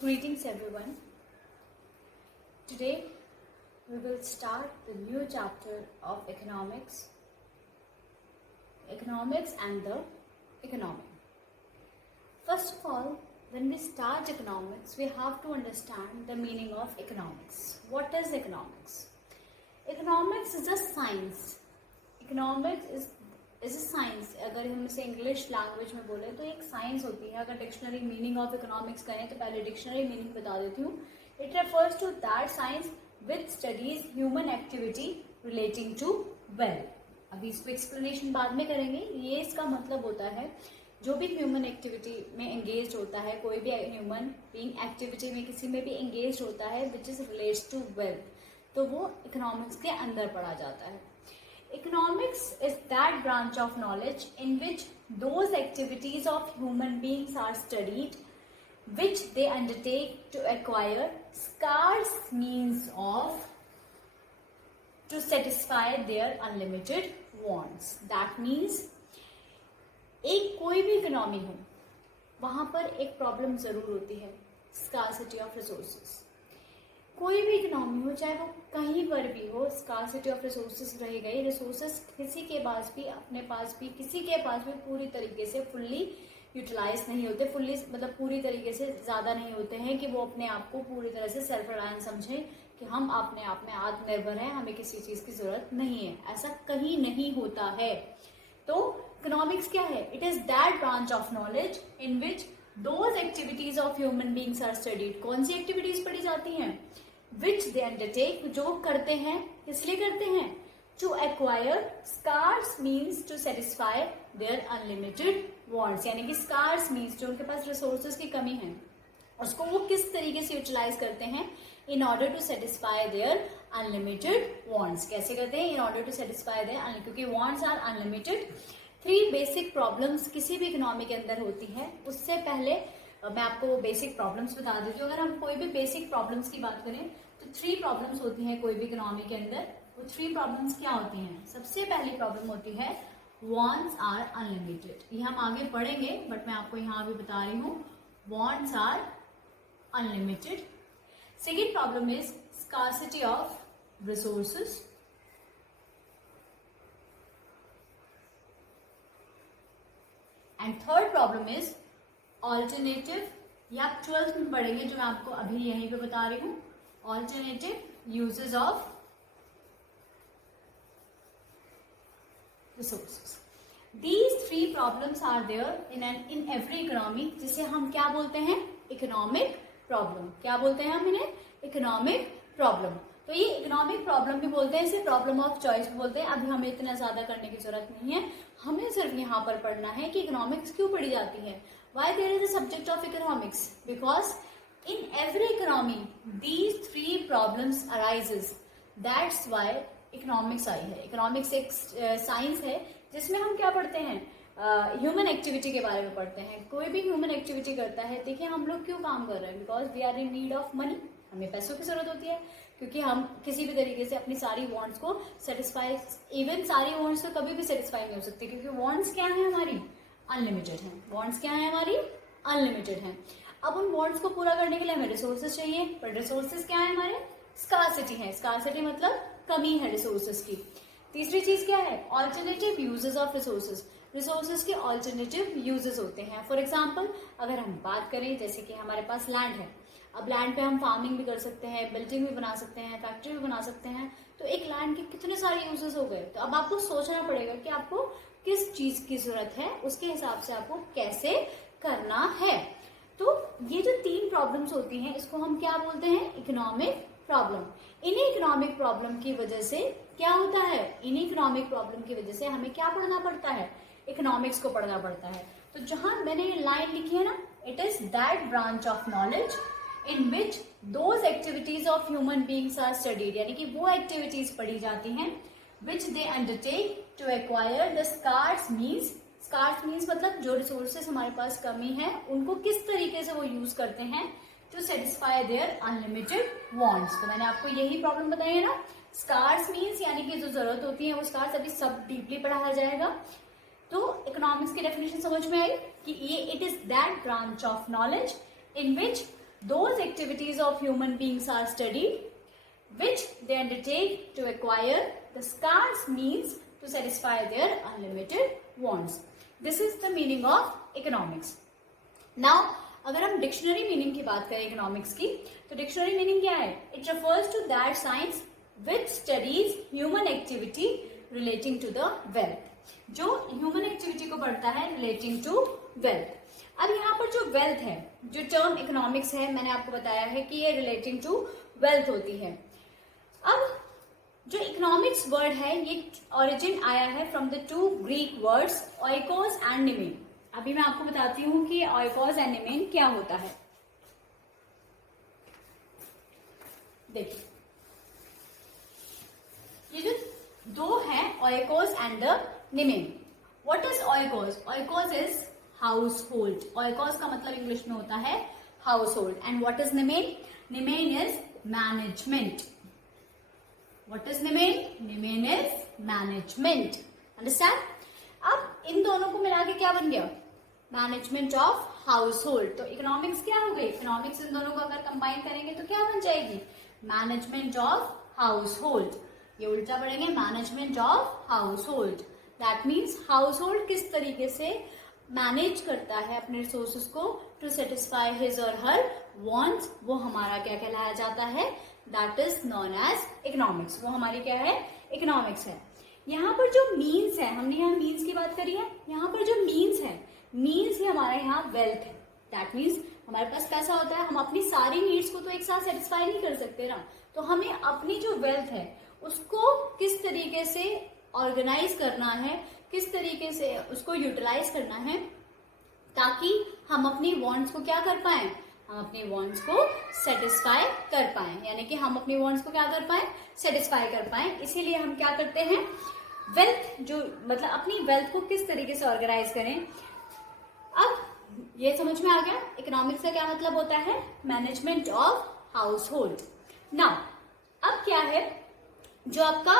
Greetings everyone. Today we will start the new chapter of economics and the economy. First of all, when we start economics, we have to understand the meaning of economics. What is economics? Economics is a science. Economics is a science. अगर हम इसे English language में बोले तो एक science होती है. अगर डिक्शनरी मीनिंग ऑफ इकोनॉमिक्स करें तो पहले डिक्शनरी मीनिंग बता देती हूँ. It refers to that science which studies human activity relating to wealth. अभी इसको एक्सप्लेनेशन बाद में करेंगे. ये इसका मतलब होता है जो भी ह्यूमन एक्टिविटी में एंगेज होता है, कोई भी ह्यूमन बीइंग एक्टिविटी में किसी में भी एंगेज होता है which is relates to wealth, तो वो इकोनॉमिक्स के अंदर पढ़ा जाता है. Economics is that branch of knowledge in which those activities of human beings are studied, which they undertake to acquire scarce means of to satisfy their unlimited wants. That means एक कोई भी economy हो वहां पर एक problem जरूर होती है, स्कार्सिटी ऑफ रिसोर्सेज. कोई भी इकोनॉमी हो, चाहे वो कहीं पर भी हो, स्कार्सिटी ऑफ रिसोर्सेज रहेगा ही. रिसोर्सेज किसी के पास भी, अपने पास भी, किसी के पास भी पूरी तरीके से फुल्ली यूटिलाइज नहीं होते. फुल्ली मतलब पूरी तरीके से ज़्यादा नहीं होते हैं कि वो अपने आप को पूरी तरह से सेल्फ रिलायंस समझें कि हम अपने आप में आत्मनिर्भर हैं, हमें किसी चीज़ की ज़रूरत नहीं है. ऐसा कहीं नहीं होता है. तो इकोनॉमिक्स क्या है? It is that branch of knowledge in which those activities of human beings are studied. कौन सी एक्टिविटीज पढ़ी जाती हैं? विच दे अंडरटेक, जो करते हैं, इसलिए करते हैं, to acquire scarce means to satisfy their unlimited wants. यानी कि स्कार्स मीन्स जो उनके पास रिसोर्सेज की कमी है उसको वो किस तरीके से यूटिलाइज करते हैं in order to satisfy their unlimited wants. कैसे करते हैं? In order to satisfy their, क्योंकि wants are unlimited. 3 basic problems किसी भी इकोनॉमी के अंदर होती है. उससे पहले मैं आपको बेसिक प्रॉब्लम्स बता देती हूँ. अगर हम कोई भी बेसिक प्रॉब्लम्स की बात करें तो 3 प्रॉब्लम्स होती हैं कोई भी इकोनॉमी के अंदर. वो 3 प्रॉब्लम्स क्या होती हैं? सबसे पहली प्रॉब्लम होती है वांट्स आर अनलिमिटेड. ये हम आगे पढ़ेंगे बट मैं आपको यहाँ अभी बता रही हूँ. Wants are unlimited. Second problem is scarcity of resources. And third problem is alternative, या आप 12th में पढ़ेंगे जो मैं आपको अभी यहीं पे बता रही हूँ. Alternative uses of resources. These 3 problems are there in every economy, जिसे हम क्या बोलते हैं? Economic problem. क्या बोलते हैं हम इन्हें? Economic problem. तो ये इकोनॉमिक प्रॉब्लम भी बोलते हैं, इसे प्रॉब्लम ऑफ चॉइस भी बोलते हैं. अभी हमें इतना ज्यादा करने की जरूरत नहीं है. हमें सिर्फ यहाँ पर पढ़ना है कि इकोनॉमिक्स क्यों पढ़ी जाती है. Why there is a subject of economics? Because in every economy these 3 problems arises. That's why economics आई है. economics एक साइंस है जिसमें हम क्या पढ़ते हैं? ह्यूमन एक्टिविटी के बारे में पढ़ते हैं. कोई भी ह्यूमन एक्टिविटी करता है, देखिए हम लोग क्यों काम कर रहे हैं? Because we are in need of money. हमें पैसों की जरूरत होती है क्योंकि हम किसी भी तरीके से अपनी सारी वांट्स को सेटिस्फाई, इवन सारी वांट्स तो कभी भी सेटिस्फाई नहीं हो सकती क्योंकि वांट्स क्या है हमारी? अनलिमिटेड है. वांट्स क्या है हमारी? अनलिमिटेड है. अब उन वांट्स को पूरा करने के लिए हमें रिसोर्सेज चाहिए, पर रिसोर्सेज क्या है हमारे? स्कार्सिटी है. स्कार्सिटी मतलब कमी है रिसोर्सेज की. तीसरी चीज क्या है? Alternative uses of resources. Resources के ऑल्टरनेटिव यूजेस होते हैं. फॉर एग्जाम्पल अगर हम बात करें, जैसे कि हमारे पास लैंड है. अब लैंड पे हम फार्मिंग भी कर सकते हैं, बिल्डिंग भी बना सकते हैं, फैक्ट्री भी बना सकते हैं. तो एक लैंड के कितने सारे यूजेस हो गए. तो अब आपको सोचना पड़ेगा कि आपको किस चीज की जरूरत है, उसके हिसाब से आपको कैसे करना है. तो ये जो 3 प्रॉब्लम्स होती हैं इसको हम क्या बोलते हैं? Economic problem. इन्हीं इकोनॉमिक प्रॉब्लम की वजह से क्या होता है? इन्हीं इकोनॉमिक प्रॉब्लम की वजह से हमें क्या पढ़ना पड़ता है? इकोनॉमिक्स को पढ़ना पड़ता है. तो जहां मैंने ये लाइन लिखी है ना, it is that branch of knowledge in which those activities of human beings are studied. यानी कि वो एक्टिविटीज पढ़ी जाती हैं which they undertake to acquire the scarce means. scarce means मतलब जो रिसोर्सेस हमारे पास कमी है उनको किस तरीके से वो यूज करते हैं to satisfy their unlimited wants. तो मैंने आपको यही प्रॉब्लम बताई है ना. scarce means यानी कि जो जरूरत होती है वो scarce, अभी सब डीपली पढ़ाया जाएगा. तो इकोनॉमिक्स की डेफिनेशन समझ में आई कि ये it is that branch of knowledge in which those activities of human beings are studied which they undertake to acquire the scarce means to satisfy their unlimited wants. This is the meaning of economics. Now, अगर हम dictionary meaning की बात करें economics की, तो dictionary meaning क्या है? It refers to that science which studies human activity relating to the wealth, जो ह्यूमन एक्टिविटी को पढ़ता है रिलेटिंग टू वेल्थ. अब यहाँ पर जो वेल्थ है, जो टर्म इकोनॉमिक्स है, मैंने आपको बताया है कि ये रिलेटिंग टू वेल्थ होती है. अब जो इकोनॉमिक्स वर्ड है ये ओरिजिन आया है from the two Greek words oikos and nemein. अभी मैं आपको बताती हूँ कि ओइकोस एंड निमेन क्या होता है. देखिए, ये जो दो हैं oikos and the nemein. What is oikos? Oikos is household. Oikos का मतलब इंग्लिश में होता है household. And what is nemein? Nemein is management. What is nemein? Nemein is management. Understand? अब इन दोनों को मिला के क्या बन गया? Management of house hold. तो इकोनॉमिक्स क्या हो गई? इकोनॉमिक्स इन दोनों को अगर कंबाइन करेंगे तो क्या बन जाएगी? Management of house hold. ये उल्टा पढ़ेंगे, management of house hold. That means house hold किस तरीके से मैनेज करता है अपने रिसोर्सेज को टू सेटिस्फाई हिज और हर वॉन्ट्स, वो हमारा क्या कहलाया जाता है? That is known as economics. वो हमारी क्या है? इकोनॉमिक्स है. यहाँ पर जो मीन्स है, हमने यहाँ मीन्स की बात करी है, यहाँ पर जो मीन्स है, मीन्स ही हमारे यहाँ वेल्थ है. दैट मीन्स हमारे पास पैसा होता है, हम अपनी सारी नीड्स को तो एक साथ सेटिस्फाई नहीं कर सकते ना, तो हमें अपनी जो वेल्थ है उसको किस तरीके से ऑर्गेनाइज करना है, किस तरीके से उसको यूटिलाइज करना है ताकि हम अपनी वांट्स को क्या कर पाए? हम अपनी वांट्स को सेटिस्फाई कर पाए. यानी कि हम अपनी वांट्स को क्या कर पाए? सेटिस्फाई कर पाए. इसीलिए हम क्या करते हैं? वेल्थ, जो मतलब अपनी वेल्थ को किस तरीके से ऑर्गेनाइज करें. अब ये समझ में आ गया इकोनॉमिक्स का क्या मतलब होता है? Management of house hold. Now अब क्या है, जो आपका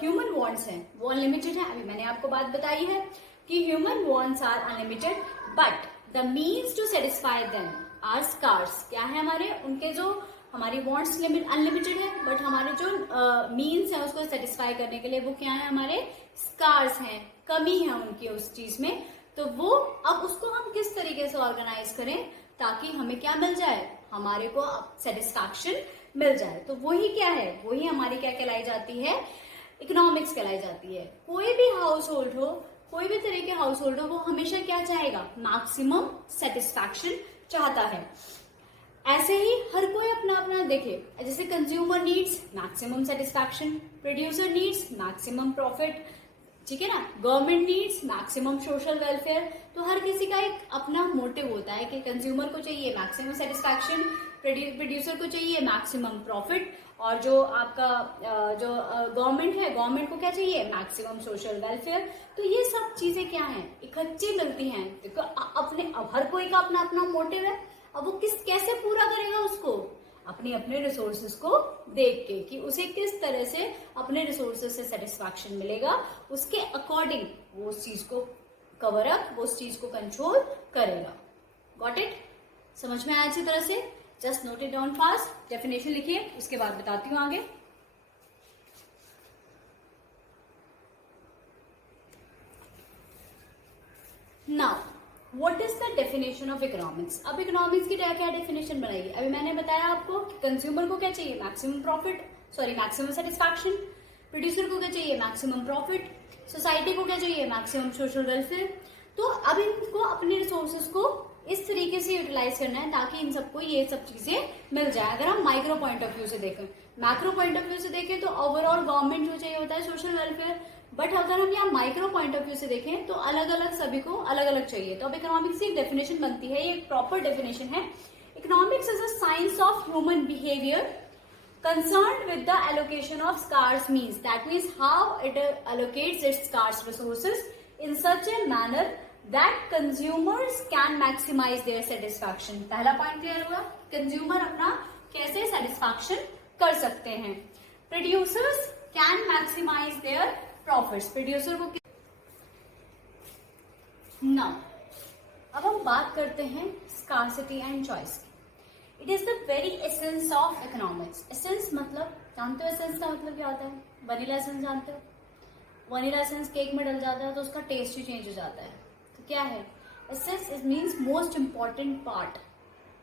ह्यूमन वांट्स हैं वो अनलिमिटेड है. अभी मैंने आपको बात बताई है कि human wants are unlimited but the means to satisfy them are scarce. क्या है हमारे? उनके जो हमारी वांट्स अनलिमिटेड है बट हमारे जो मीन्स है उसको सेटिस्फाई करने के लिए वो क्या है? हमारे स्कार्स हैं, कमी है उनकी उस चीज में. तो वो अब उसको हम किस तरीके से ऑर्गेनाइज करें ताकि हमें क्या मिल जाए? हमारे को सेटिस्फैक्शन मिल जाए. तो वही क्या है? वही हमारी क्या कहलाई जाती है? इकोनॉमिक्स कहलाई जाती है. कोई भी हाउस होल्ड हो, कोई भी तरह के हाउस होल्ड हो, वो हमेशा क्या चाहेगा? मैक्सिमम सेटिस्फैक्शन चाहता है. ऐसे ही हर कोई अपना अपना देखे, जैसे consumer needs maximum satisfaction, producer needs maximum profit, ठीक है ना, government needs maximum social welfare. तो हर किसी का एक अपना मोटिव होता है कि कंज्यूमर को चाहिए मैक्सिमम सेटिस्फैक्शन, प्रोड्यूसर को चाहिए मैक्सिमम प्रॉफिट, और जो आपका जो गवर्नमेंट है, गवर्नमेंट को क्या चाहिए? Maximum social welfare. तो ये सब चीजें क्या हैं? इकट्ठी मिलती हैं. देखो अपने हर कोई का अपना अपना मोटिव है. अब वो कैसे पूरा करेगा उसको? अपने अपने रिसोर्सेज को देख के कि उसे किस तरह से अपने रिसोर्सेज से सेटिस्फैक्शन मिलेगा, उसके अकॉर्डिंग वो उस चीज को कवर अप, वो उस चीज को कंट्रोल करेगा. Got it? समझ में आया अच्छी तरह से? Just note it down fast. Definition लिखिए, उसके बाद बताती हूँ आगे. Now what is the definition of economics? अब इकोनॉमिक्स की क्या डेफिनेशन बनाइए? अभी मैंने बताया आपको कि कंज्यूमर को क्या चाहिए? Maximum profit, sorry maximum satisfaction. Producer को क्या चाहिए? Maximum profit. सोसाइटी को क्या चाहिए? Maximum social welfare. तो अब इनको अपने रिसोर्सेज को इस तरीके से यूटिलाइज करना है ताकि इन सबको ये सब चीजें मिल जाए. अगर हम माइक्रो पॉइंट ऑफ व्यू से देखें, मैक्रो पॉइंट ऑफ व्यू से देखें तो ओवरऑल गवर्नमेंट जो चाहिए होता है सोशल वेलफेयर. बट अगर हम यहाँ माइक्रो पॉइंट ऑफ व्यू से देखें तो अलग अलग सभी को अलग अलग चाहिए. तो अब इकोनॉमिक्स की एक डेफिनेशन बनती है, ये एक प्रॉपर डेफिनेशन है. Economics is a science of human behaviour concerned with the allocation of scarce means. That means how it allocates its scarce resources in such a manner that consumers can maximize their satisfaction. पहला point clear हुआ? Consumer अपना कैसे satisfaction कर सकते हैं. Producers can maximise their profits. Producer को now अब हम बात करते हैं स्कार्सिटी एंड चॉइस की. It is the very essence of economics. Essence मतलब जानते हो एसेंस का मतलब क्या होता है? वनीला एसेंस जानते हो? वनीला एसेंस केक में डल जाता है तो उसका टेस्ट ही चेंज हो जाता है। तो क्या है essence? It means most important part.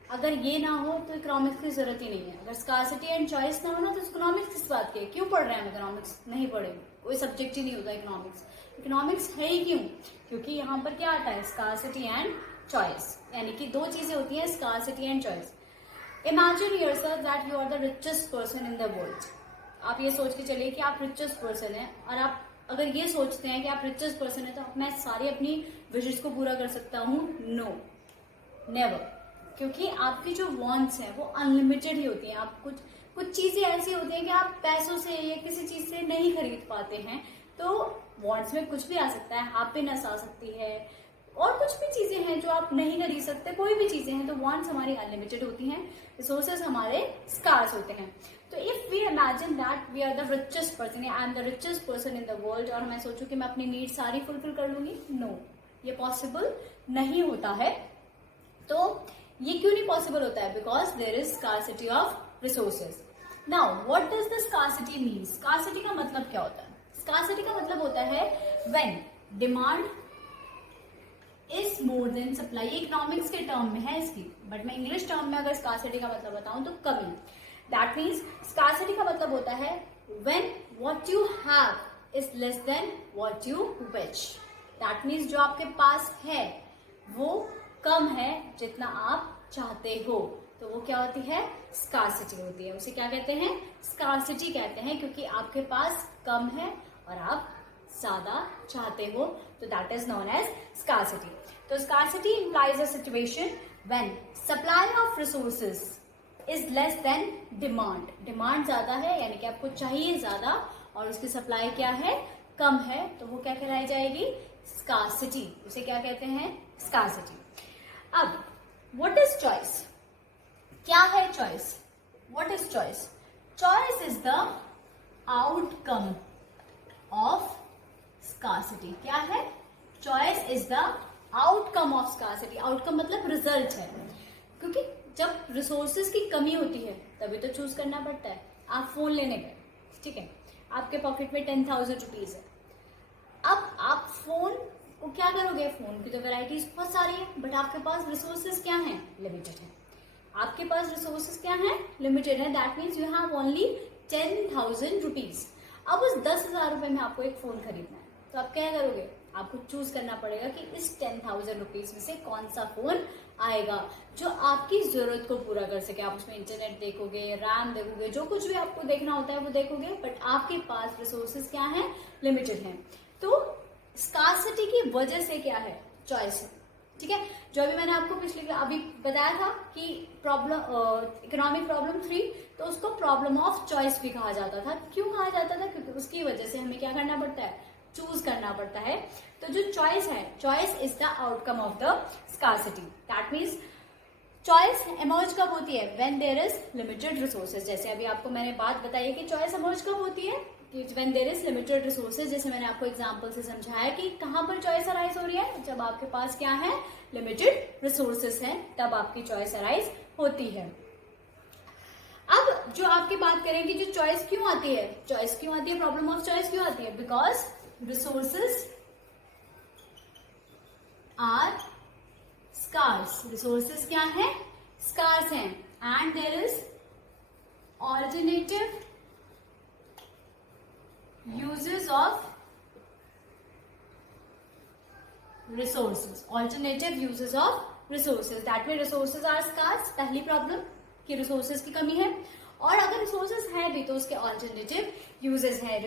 अगर ये ना हो तो इकोनॉमिक्स की जरूरत ही नहीं है। अगर स्कार्सिटी एंड चॉइस ना हो ना तो इकोनॉमिक्स किस बात की? क्यों पढ़ रहे हैं हम इकोनॉमिक्स? नहीं पढ़ेंगे, कोई सब्जेक्ट ही नहीं होता इकोनॉमिक्स। इकोनॉमिक्स है ही क्यों? क्योंकि यहाँ पर क्या आता है? स्कार्सिटी एंड चॉइस, यानी कि दो चीजें होती हैं, scarcity and choice. Imagine yourself that you are the richest person in the world. आप ये सोच के चलिए कि आप रिचेस्ट पर्सन है, और आप अगर ये सोचते हैं कि आप रिचेस्ट पर्सन है तो मैं सारी अपनी विशेस को पूरा कर सकता हूँ। No, never. क्योंकि आपकी जो वॉन्ट्स हैं वो अनलिमिटेड ही होती हैं। आप कुछ चीजें ऐसी होती हैं कि आप पैसों से या किसी चीज से नहीं खरीद पाते हैं। तो वॉन्ट्स में कुछ भी आ सकता है, हैप्पीनेस आ सकती है, और कुछ भी चीजें हैं जो आप नहीं खरीद सकते, कोई भी चीजें हैं। तो वॉन्ट्स हमारी अनलिमिटेड होती हैं, रिसोर्सेज हमारे स्कार्स होते हैं। तो if we imagine that we are the richest person, I am the richest person in the world, और मैं सोचूं कि मैं अपनी नीड सारी फुलफिल कर लूंगी, नो, ये पॉसिबल नहीं होता है। तो ये क्यों नहीं पॉसिबल होता है? Because there is scarcity of resources. Now what does the scarcity mean? Scarcity का मतलब क्या होता है? स्कार्सिटी का मतलब होता है when demand is more than supply. Economics के टर्म में है इसकी, बट मैं इंग्लिश टर्म में अगर स्कार्सिटी का मतलब बताऊं तो कमी। दैट मीन्स स्कार्सिटी का मतलब होता है when what you have is less then what you wish. That means जो आपके पास है वो कम है जितना आप चाहते हो, तो वो क्या होती है? स्कार्सिटी होती है। उसे क्या कहते हैं? स्कार्सिटी कहते हैं, क्योंकि आपके पास कम है और आप ज्यादा चाहते हो, तो that is known as scarcity. तो scarcity implies a situation when supply of resources is less than demand. Demand ज्यादा है, यानी कि आपको चाहिए ज्यादा, और उसकी सप्लाई क्या है? कम है, तो वो क्या कहलाई जाएगी? स्कार्सिटी। उसे क्या कहते हैं? स्कार्सिटी। अब व्हाट इज चॉइस? क्या है choice? What is choice? Choice is the outcome of scarcity. क्या है? Choice is the outcome of scarcity. Outcome मतलब रिजल्ट है, क्योंकि जब रिसोर्सेज की कमी होती है तभी तो चूज करना पड़ता है। आप फोन लेने गए, ठीक है, आपके पॉकेट में 10,000 रुपीज है। अब आप फोन को क्या करोगे? फोन की तो वेराइटीज बहुत सारी है, बट आपके पास रिसोर्सेज क्या है? लिमिटेड है। आपके पास रिसोर्सेज क्या है? लिमिटेड है। That means you have only 10,000 rupees. अब उस 10,000 रुपए में आपको एक फोन खरीदना है, तो आप क्या करोगे? आपको चूज करना पड़ेगा कि इस 10,000 रुपीज में से कौन सा फोन आएगा जो आपकी जरूरत को पूरा कर सके। आप उसमें इंटरनेट देखोगे, रैम देखोगे, जो कुछ भी आपको देखना होता है वो देखोगे, बट आपके पास रिसोर्सेज क्या है? लिमिटेड है। तो स्कार्सिटी की वजह से क्या है? चॉइस है, ठीक है। जो अभी मैंने आपको अभी बताया था कि प्रॉब्लम इकोनॉमिक प्रॉब्लम 3, तो उसको प्रॉब्लम ऑफ चॉइस भी कहा जाता था। क्यों कहा जाता था? क्योंकि उसकी वजह से हमें क्या करना पड़ता है? चूज करना पड़ता है। तो जो चॉइस है, choice is the outcome of the scarcity. That means choice emerge कब होती है? When there is limited resources. जैसे अभी आपको मैंने बात बताई कि चॉइस इमर्ज कब होती है? When there is limited resources. जैसे मैंने आपको एग्जांपल से समझाया कि कहां पर चॉइस अराइज हो रही है? जब आपके पास क्या है? लिमिटेड रिसोर्सेज है, तब आपकी चॉइस अराइज होती है। अब जो आपकी बात करें कि जो चॉइस क्यों आती है? चॉइस क्यों आती है? प्रॉब्लम ऑफ चॉइस क्यों आती है? Because resources are scarce. Resources क्या है? स्कार्स हैं, and there is alternative uses of resources. Alternative uses of resources. That way resources are scarce. पहली प्रॉब्लम कि रिसोर्सेज की कमी है, और अगर रिसोर्सेज है भी तो उसके ऑल्टरनेटिव यूजेस है।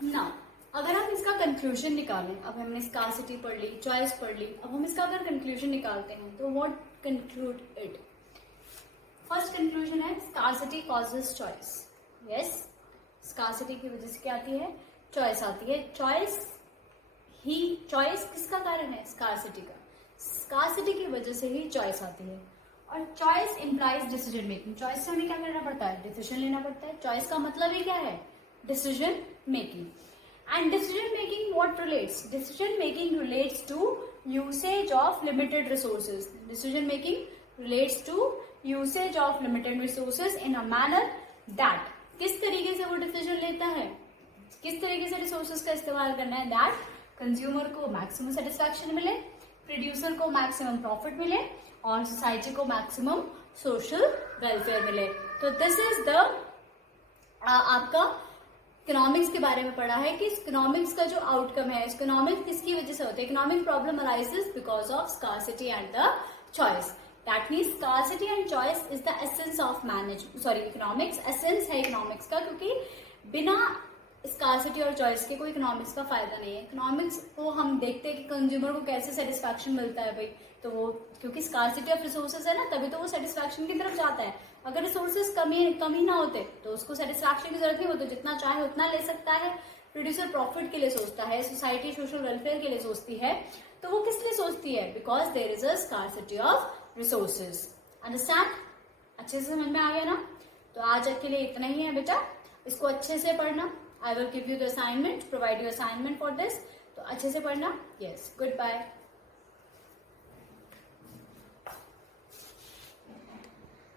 नाउ अगर हम इसका कंक्लूजन निकालें, अब हमने स्कार्सिटी पढ़ ली, चॉइस पढ़ ली, अब हम इसका अगर कंक्लूजन निकालते हैं तो what conclude it? First conclusion है scarcity causes choice. Yes, scarcity की वजह से क्या आती है? चॉइस आती है। चॉइस किसका कारण है? स्कार्सिटी का। स्कार्सिटी की वजह से ही चॉइस आती है, और choice implies decision making. Choice से हमें क्या करना पड़ता है? डिसीजन लेना पड़ता है। चॉइस का मतलब ही क्या है? Decision making. And decision making what relates? Decision making relates to usage of limited resources. Decision making relates to usage of limited resources in a manner that, किस तरीके से वो डिसीजन लेता है, किस तरीके से रिसोर्सेज का इस्तेमाल करना है, दैट कंज्यूमर को मैक्सिमम सेटिस्फैक्शन मिले, प्रोड्यूसर को मैक्सिमम प्रॉफिट मिले और सोसाइटी को मैक्सिमम सोशल वेलफेयर मिले। तो दिस इज द आपका इकोनॉमिक्स के बारे में पढ़ा है कि इकोनॉमिक्स का जो आउटकम है, इकोनॉमिक्स किसकी वजह से होता है, economic problem arises because of scarcity and the choice. That means scarcity and choice is the essence of economics essence है इकोनॉमिक्स का, क्योंकि बिना स्कार्सिटी और चॉइस के कोई इकोनॉमिक्स का फायदा नहीं है। इकोनॉमिक्स को हम देखते हैं कि कंज्यूमर को कैसे सेटिस्फैक्शन मिलता है भाई, तो वो क्योंकि स्कार्सिटी ऑफ रिसोर्सेज है ना, तभी तो वो सेटिस्फैक्शन की तरफ जाता है। अगर रिसोर्सेज कमी ना होते तो उसको सेटिस्फैक्शन की जरूरत नहीं होती, जितना चाहे उतना ले सकता है। प्रोड्यूसर प्रॉफिट के लिए सोचता है, सोसाइटी सोशल वेलफेयर के लिए सोचती है, तो वो किस लिए सोचती है, because there is a scarcity of resources. Understand? अच्छे से समझ में आ गया ना? तो आज के लिए इतना ही है बेटा, इसको अच्छे से पढ़ना। I will give you the assignment, provide you assignment for this, तो अच्छे से पढ़ना। Yes, good bye.